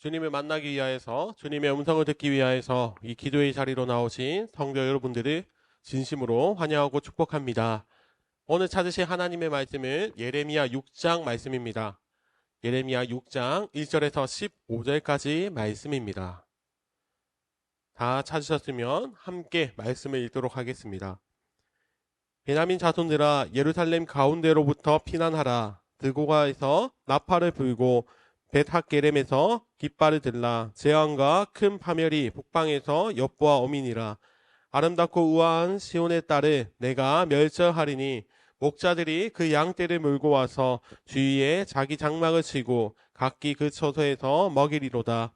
주님을 만나기 위하여서 주님의 음성을 듣기 위하여서 이 기도의 자리로 나오신 성도 여러분들을 진심으로 환영하고 축복합니다. 오늘 찾으실 하나님의 말씀은 예레미야 6장 말씀입니다. 예레미야 6장 1절에서 15절까지 말씀입니다. 다 찾으셨으면 함께 말씀을 읽도록 하겠습니다. 베냐민 자손들아, 예루살렘 가운데로부터 피난하라. 드고가에서 나팔을 불고 벳학게렘에서 깃발을 들라. 재앙과 큰 파멸이 북방에서 여호와 어미니라. 아름답고 우아한 시온의 딸을 내가 멸절하리니 목자들이 그 양떼를 몰고 와서 주위에 자기 장막을 치고 각기 그 처소에서 먹이리로다.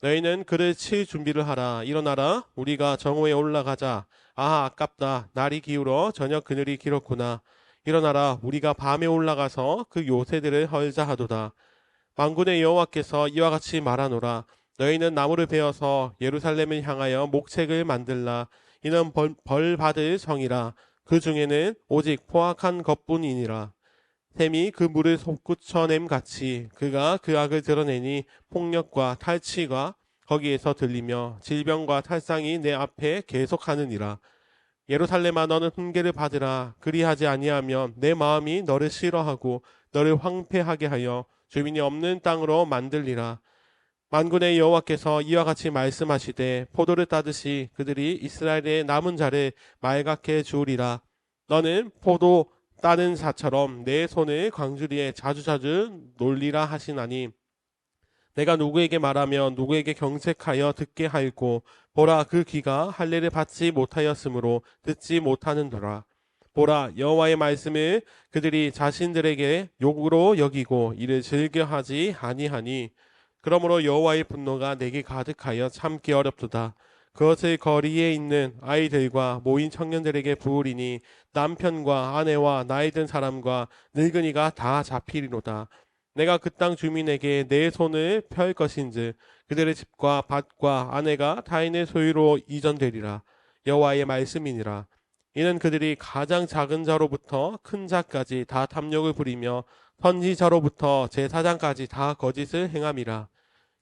너희는 그를 칠 준비를 하라. 일어나라. 우리가 정오에 올라가자. 아, 아깝다. 날이 기울어 저녁 그늘이 길었구나. 일어나라. 우리가 밤에 올라가서 그 요새들을 헐자 하도다. 만군의 여호와께서 이와 같이 말하노라. 너희는 나무를 베어서 예루살렘을 향하여 목책을 만들라. 이는 벌 받을 성이라. 그 중에는 오직 포악한 것뿐이니라. 샘이 그 물을 솟구쳐냄 같이 그가 그 악을 드러내니 폭력과 탈취가 거기에서 들리며 질병과 탈상이 내 앞에 계속하느니라. 예루살렘아, 너는 훈계를 받으라. 그리하지 아니하면 내 마음이 너를 싫어하고 너를 황폐하게 하여 주민이 없는 땅으로 만들리라. 만군의 여호와께서 이와 같이 말씀하시되 포도를 따듯이 그들이 이스라엘의 남은 자를 말갛게 주우리라. 너는 포도 따는 자처럼 내 손을 광주리에 자주자주 놀리라 하시나니 내가 누구에게 말하며 누구에게 경색하여 듣게 하였고 보라, 그 귀가 할례를 받지 못하였으므로 듣지 못하는도라. 보라, 여호와의 말씀을 그들이 자신들에게 욕으로 여기고 이를 즐겨하지 아니하니 그러므로 여호와의 분노가 내게 가득하여 참기 어렵도다. 그것을 거리에 있는 아이들과 모인 청년들에게 부으리니 남편과 아내와 나이 든 사람과 늙은이가 다 잡히리로다. 내가 그 땅 주민에게 내 손을 펼 것인즉 그들의 집과 밭과 아내가 타인의 소유로 이전되리라. 여호와의 말씀이니라. 이는 그들이 가장 작은 자로부터 큰 자까지 다 탐욕을 부리며 선지자로부터 제사장까지 다 거짓을 행함이라.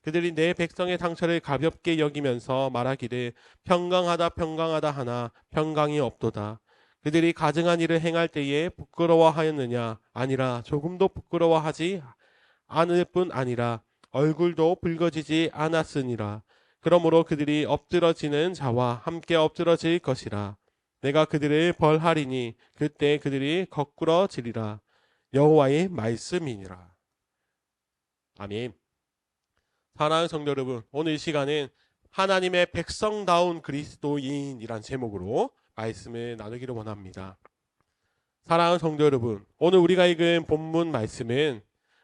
그들이 내 백성의 상처를 가볍게 여기면서 말하기를 평강하다 평강하다 하나 평강이 없도다. 그들이 가증한 일을 행할 때에 부끄러워하였느냐? 아니라 조금도 부끄러워하지 않을 뿐 아니라 얼굴도 붉어지지 않았으니라. 그러므로 그들이 엎드러지는 자와 함께 엎드러질 것이라. 내가 그들을 벌하리니 그때 그들이 거꾸러지리라. 여호와의 말씀이니라. 아멘. 사랑하는 성도 여러분, 오늘 이 시간은 하나님의 백성다운 그리스도인이란 제목으로 말씀을 나누기를 원합니다. 사랑하는 성도 여러분, 오늘 우리가 읽은 본문 말씀을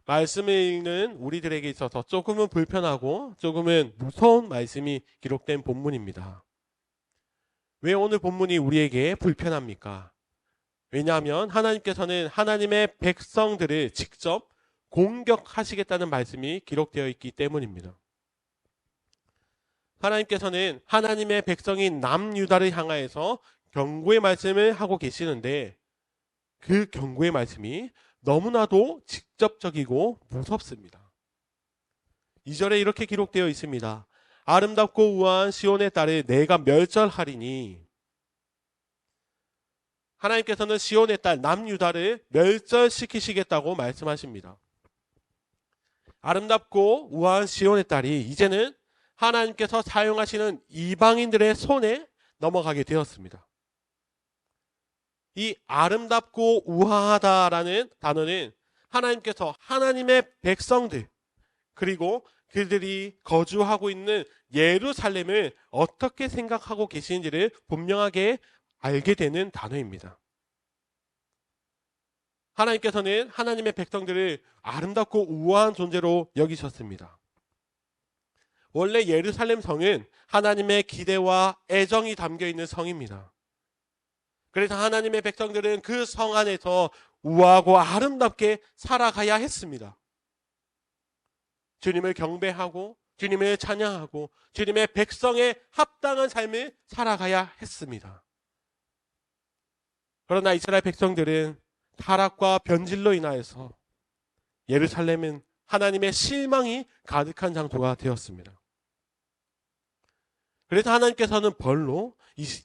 읽는 우리들에게 있어서 조금은 불편하고 조금은 무서운 말씀이 기록된 본문입니다. 왜 오늘 본문이 우리에게 불편합니까? 왜냐하면 하나님께서는 하나님의 백성들을 직접 공격하시겠다는 말씀이 기록되어 있기 때문입니다. 하나님께서는 하나님의 백성인 남유다를 향하여서 경고의 말씀을 하고 계시는데 그 경고의 말씀이 너무나도 직접적이고 무섭습니다. 2절에 이렇게 기록되어 있습니다. 아름답고 우아한 시온의 딸을 내가 멸절하리니. 하나님께서는 시온의 딸 남유다를 멸절시키시겠다고 말씀하십니다. 아름답고 우아한 시온의 딸이 이제는 하나님께서 사용하시는 이방인들의 손에 넘어가게 되었습니다. 이 아름답고 우아하다라는 단어는 하나님께서 하나님의 백성들 그리고 그들이 거주하고 있는 예루살렘을 어떻게 생각하고 계시는지를 분명하게 알게 되는 단어입니다. 하나님께서는 하나님의 백성들을 아름답고 우아한 존재로 여기셨습니다. 원래 예루살렘 성은 하나님의 기대와 애정이 담겨있는 성입니다. 그래서 하나님의 백성들은 그 성 안에서 우아하고 아름답게 살아가야 했습니다. 주님을 경배하고 주님을 찬양하고 주님의 백성에 합당한 삶을 살아가야 했습니다. 그러나 이스라엘 백성들은 타락과 변질로 인하여서 예루살렘은 하나님의 실망이 가득한 장소가 되었습니다. 그래서 하나님께서는 벌로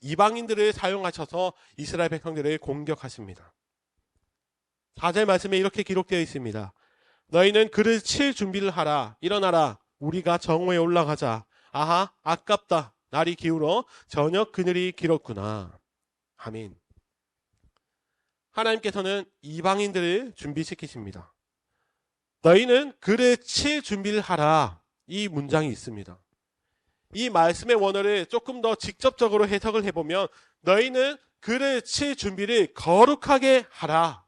이방인들을 사용하셔서 이스라엘 백성들을 공격하십니다. 4절 말씀에 이렇게 기록되어 있습니다. 너희는 그를 칠 준비를 하라. 일어나라. 우리가 정오에 올라가자. 아하, 아깝다. 날이 기울어 저녁 그늘이 길었구나. 아멘. 하나님께서는 이방인들을 준비시키십니다. 너희는 그를 칠 준비를 하라. 이 문장이 있습니다. 이 말씀의 원어를 조금 더 직접적으로 해석을 해보면 너희는 그를 칠 준비를 거룩하게 하라.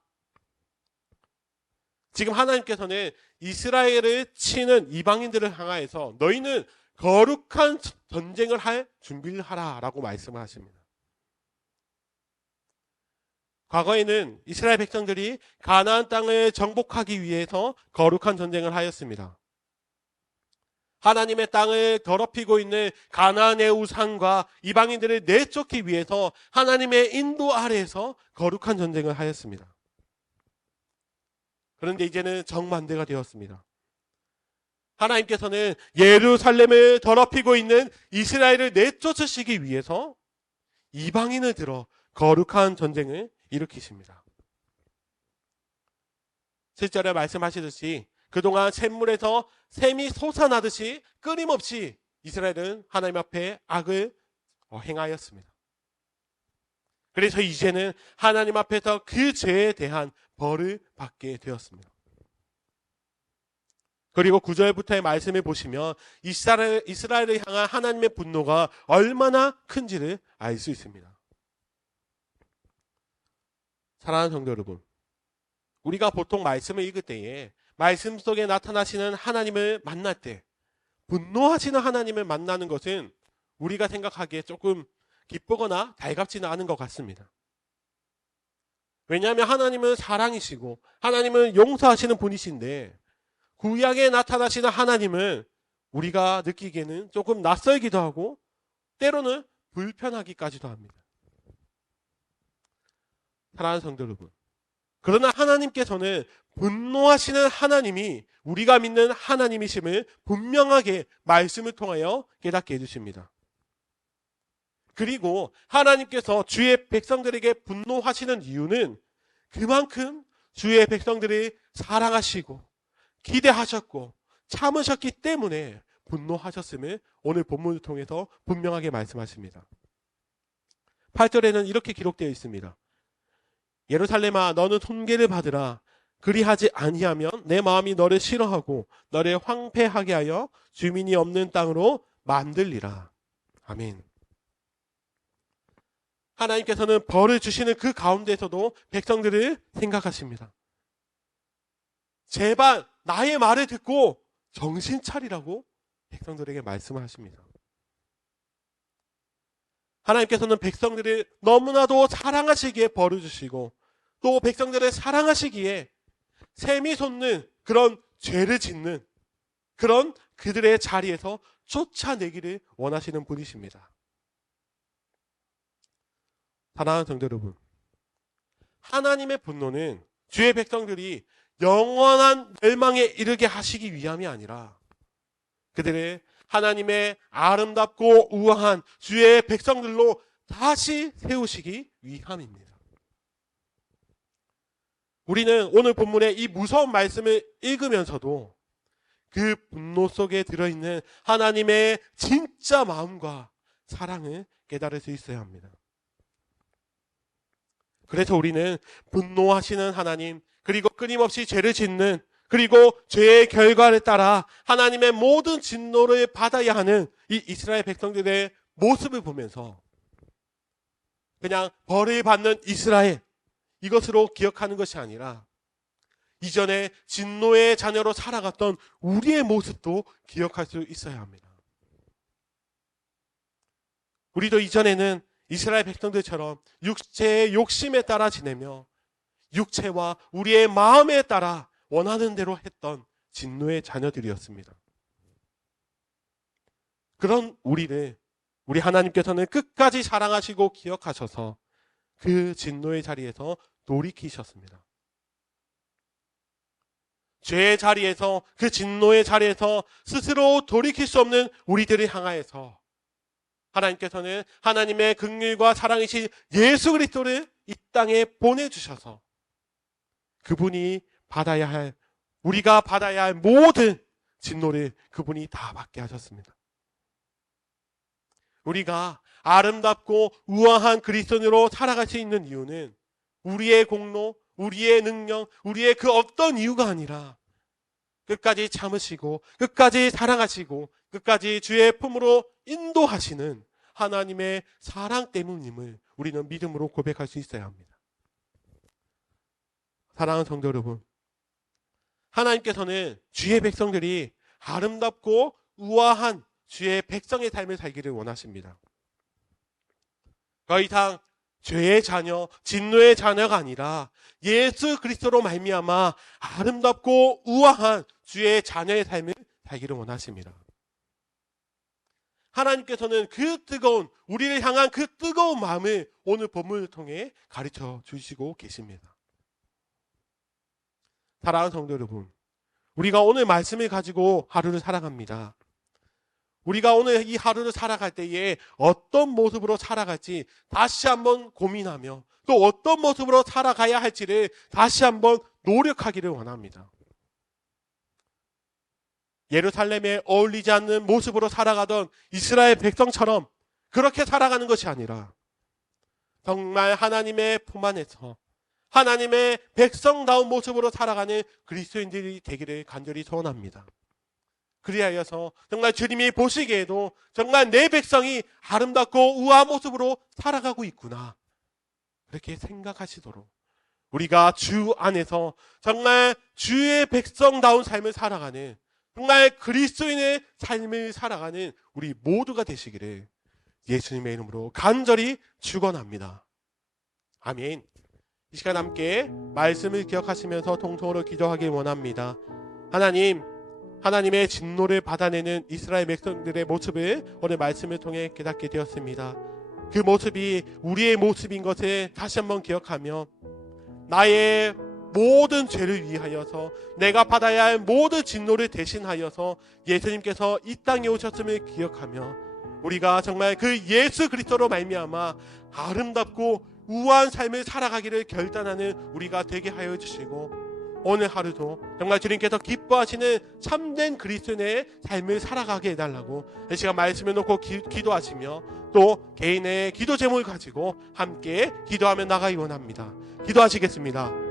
지금 하나님께서는 이스라엘을 치는 이방인들을 향하여서 너희는 거룩한 전쟁을 할 준비를 하라라고 말씀을 하십니다. 과거에는 이스라엘 백성들이 가나안 땅을 정복하기 위해서 거룩한 전쟁을 하였습니다. 하나님의 땅을 더럽히고 있는 가나안의 우상과 이방인들을 내쫓기 위해서 하나님의 인도 아래에서 거룩한 전쟁을 하였습니다. 그런데 이제는 정반대가 되었습니다. 하나님께서는 예루살렘을 더럽히고 있는 이스라엘을 내쫓으시기 위해서 이방인을 들어 거룩한 전쟁을 일으키십니다. 7절에 말씀하시듯이 그동안 샘물에서 샘이 솟아나듯이 끊임없이 이스라엘은 하나님 앞에 악을 행하였습니다. 그래서 이제는 하나님 앞에서 그 죄에 대한 벌을 받게 되었습니다. 그리고 9절부터의 말씀을 보시면 이스라엘을 향한 하나님의 분노가 얼마나 큰지를 알 수 있습니다. 사랑하는 성도 여러분, 우리가 보통 말씀을 읽을 때에 말씀 속에 나타나시는 하나님을 만날 때 분노하시는 하나님을 만나는 것은 우리가 생각하기에 조금 기쁘거나 달갑지는 않은 것 같습니다. 왜냐하면 하나님은 사랑이시고 하나님은 용서하시는 분이신데 구약에 나타나시는 하나님은 우리가 느끼기에는 조금 낯설기도 하고 때로는 불편하기까지도 합니다. 사랑하는 성도 여러분, 그러나 하나님께서는 분노하시는 하나님이 우리가 믿는 하나님이심을 분명하게 말씀을 통하여 깨닫게 해주십니다. 그리고 하나님께서 주의 백성들에게 분노하시는 이유는 그만큼 주의 백성들이 사랑하시고 기대하셨고 참으셨기 때문에 분노하셨음을 오늘 본문을 통해서 분명하게 말씀하십니다. 8절에는 이렇게 기록되어 있습니다. 예루살렘아 너는 훈계를 받으라. 그리하지 아니하면 내 마음이 너를 싫어하고 너를 황폐하게 하여 주민이 없는 땅으로 만들리라. 아멘. 하나님께서는 벌을 주시는 그 가운데서도 백성들을 생각하십니다. 제발 나의 말을 듣고 정신 차리라고 백성들에게 말씀하십니다. 하나님께서는 백성들을 너무나도 사랑하시기에 벌을 주시고 또 백성들을 사랑하시기에 샘이 솟는 그런 죄를 짓는 그런 그들의 자리에서 쫓아내기를 원하시는 분이십니다. 사랑하는 성도 여러분, 하나님의 분노는 주의 백성들이 영원한 멸망에 이르게 하시기 위함이 아니라 그들을 하나님의 아름답고 우아한 주의 백성들로 다시 세우시기 위함입니다. 우리는 오늘 본문의 이 무서운 말씀을 읽으면서도 그 분노 속에 들어있는 하나님의 진짜 마음과 사랑을 깨달을 수 있어야 합니다. 그래서 우리는 분노하시는 하나님, 그리고 끊임없이 죄를 짓는, 그리고 죄의 결과를 따라 하나님의 모든 진노를 받아야 하는 이 이스라엘 백성들의 모습을 보면서 그냥 벌을 받는 이스라엘, 이것으로 기억하는 것이 아니라 이전에 진노의 자녀로 살아갔던 우리의 모습도 기억할 수 있어야 합니다. 우리도 이전에는 이스라엘 백성들처럼 육체의 욕심에 따라 지내며 육체와 우리의 마음에 따라 원하는 대로 했던 진노의 자녀들이었습니다. 그런 우리 하나님께서는 끝까지 사랑하시고 기억하셔서 그 진노의 자리에서 돌이키셨습니다. 죄의 자리에서, 그 진노의 자리에서 스스로 돌이킬 수 없는 우리들을 향하여서 하나님께서는 하나님의 긍휼과 사랑이신 예수 그리스도를 이 땅에 보내주셔서 그분이 받아야 할, 우리가 받아야 할 모든 진노를 그분이 다 받게 하셨습니다. 우리가 아름답고 우아한 그리스도인으로 살아갈 수 있는 이유는 우리의 공로, 우리의 능력, 우리의 그 어떤 이유가 아니라 끝까지 참으시고 끝까지 사랑하시고 끝까지 주의 품으로 인도하시는 하나님의 사랑 때문임을 우리는 믿음으로 고백할 수 있어야 합니다. 사랑하는 성도 여러분, 하나님께서는 주의 백성들이 아름답고 우아한 주의 백성의 삶을 살기를 원하십니다. 더 이상 죄의 자녀, 진노의 자녀가 아니라 예수 그리스도로 말미암아 아름답고 우아한 주의 자녀의 삶을 살기를 원하십니다. 하나님께서는 그 뜨거운, 우리를 향한 그 뜨거운 마음을 오늘 본문을 통해 가르쳐 주시고 계십니다. 사랑하는 성도 여러분, 우리가 오늘 말씀을 가지고 하루를 살아갑니다. 우리가 오늘 이 하루를 살아갈 때에 어떤 모습으로 살아갈지 다시 한번 고민하며 또 어떤 모습으로 살아가야 할지를 다시 한번 노력하기를 원합니다. 예루살렘에 어울리지 않는 모습으로 살아가던 이스라엘 백성처럼 그렇게 살아가는 것이 아니라 정말 하나님의 품 안에서 하나님의 백성다운 모습으로 살아가는 그리스도인들이 되기를 간절히 소원합니다. 그리하여서 정말 주님이 보시기에도 정말 내 백성이 아름답고 우아한 모습으로 살아가고 있구나, 그렇게 생각하시도록 우리가 주 안에서 정말 주의 백성다운 삶을 살아가는, 정말 그리스도인의 삶을 살아가는 우리 모두가 되시기를 예수님의 이름으로 간절히 축원합니다. 아멘. 이 시간 함께 말씀을 기억하시면서 통성으로 기도하길 원합니다. 하나님의 진노를 받아내는 이스라엘 백성들의 모습을 오늘 말씀을 통해 깨닫게 되었습니다. 그 모습이 우리의 모습인 것을 다시 한번 기억하며 나의 모든 죄를 위하여서 내가 받아야 할 모든 진노를 대신하여서 예수님께서 이 땅에 오셨음을 기억하며 우리가 정말 그 예수 그리스도로 말미암아 아름답고 우아한 삶을 살아가기를 결단하는 우리가 되게 하여 주시고 오늘 하루도 정말 주님께서 기뻐하시는 참된 그리스도인의 삶을 살아가게 해달라고 이 시간 말씀을 놓고 기도하시며 또 개인의 기도 제목을 가지고 함께 기도하며 나가기 원합니다. 기도하시겠습니다.